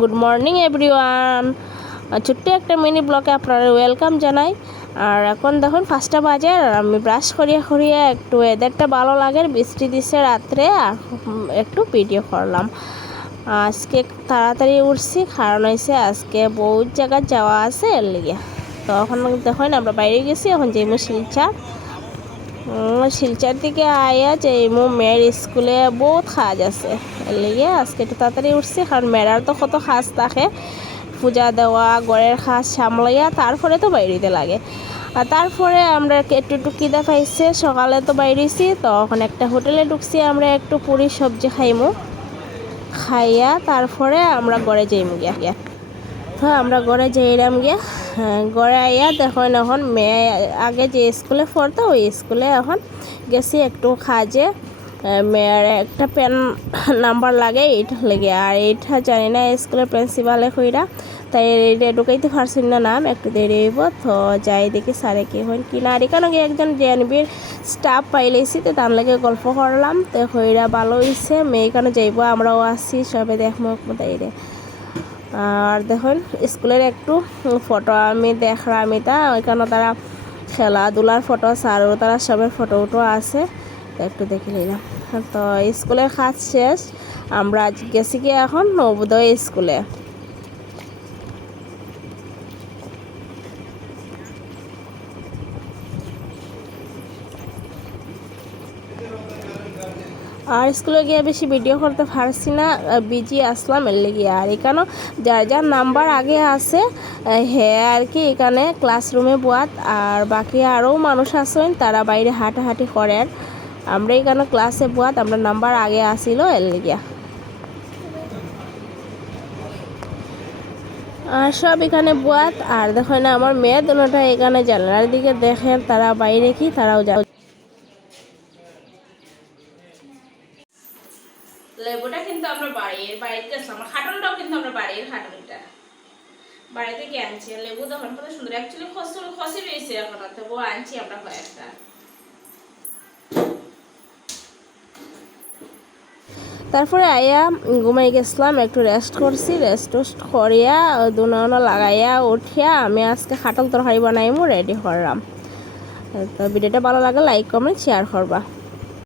Good morning everyone. ছোট্ট একটা mini ব্লগে আপনারা ওয়েলকাম জানাই। আর এখন দেখুন 5টা বাজে, আর আমি ব্রাশ করিয়া একটু ওয়েদারটা ভালো লাগে, বৃষ্টি দিচ্ছে রাত্রে, আর একটু ভিডিও করলাম। আজকে তাড়াতাড়ি উঠছি, কারণ হয়েছে আজকে বহুত জায়গায় যাওয়া আছে এর লিগে। তো এখন দেখুন আমরা বাইরে গেছি, এখন যাইমু শিলচার দিকে আয়া যাইমু। মেয়ের স্কুলে বহুত কাজ আছে এর লিগে আজকে একটু তাড়াতাড়ি উঠছি, কারণ মেয়েরার তো কত কাজ থাকে, পূজা দেওয়া, ঘরের কাজ সামলাইয়া তারপরে তো বাইরেতে লাগে। আর তারপরে আমরা একটু কিদা পাইছে, সকালে তো বাইরেছি, তখন একটা হোটেলে ঢুকছি, আমরা একটু পুরি সবজি খাইয়া তারপরে আমরা ঘরে যাইমু গিয়া। তো আমরা ঘরে যাইলাম গিয়া, ঘরে আইয়া দেখুন এখন মেয়ে আগে যে স্কুলে পড়তো ওই স্কুলে এখন গেছি একটু কাজে। মেয়ের একটা পেন নাম্বার লাগে, এইটা লেগে, আর এইটা জানি না স্কুলের প্রিন্সিপালে কইরা, তাই এটা ঢুকাইতে পারছি না, নাম একটু দেরি হইব। তো যাই দেখি স্যারে কি হয় কি না। আর এখানে একজন জেএনবির স্টাফ পাইলেছি, তো তার লাগে গল্প করলাম, তো কইরা ভালো হয়েছে, মেয়ে এখানে যাইব, আমরাও আসছি, সবে দেখবো তাই রে। আর দেখুন স্কুলের একটু ফটো আমি দেখলাম, এটা ওইখানে তারা খেলাধুলার ফটো, স্যারও তারা সবের ফটো আছে, তো একটু দেখে নিলাম। তো স্কুলের কাজ শেষ, আমরা গেছি কি এখন নবোদয় স্কুলে। আর স্কুলে গিয়ে বেশি ভিডিও করতে পারছি না, বিজি আসলাম এর লেগে। আর এখানে যার যার নাম্বার আগে আছে হ্যাঁ আর কি এখানে ক্লাসরুমে বাত, আর বাকি আরও মানুষ আছেন তারা বাইরে হাঁটাহাঁটি করেন। আমরা এখানে ক্লাসে বাত, আমরা নাম্বার আগে আসিল এর লেগে। আর সব এখানে বাত, আর দেখো না আমার মেয়ে দুটোটা এখানে জানলার দিকে দেখেন, তারা বাইরে কি তারাও যা। লেবুটা কিন্তু আমরা বাড়িতে আসলাম, খাটনটাও কিন্তু আমরা বাড়ির খাটনটা বাড়িতে গিয়ে আনছি। লেবু তখন কত সুন্দর, অ্যাকচুয়ালি খসি রয়েছে এখন, তবুও আনছি আমরা কয়েকটা। তারপরে আয়া ঘুমাই গেছিলাম, একটু রেস্ট করছি, রেস্ট করিয়া দুনো লাগাইয়া উঠিয়া আমি আজকে খাটল তরকারি বানাইমু রেডি করলাম। তো ভিডিওটা ভালো লাগে লাইক কমেন্ট শেয়ার করবা।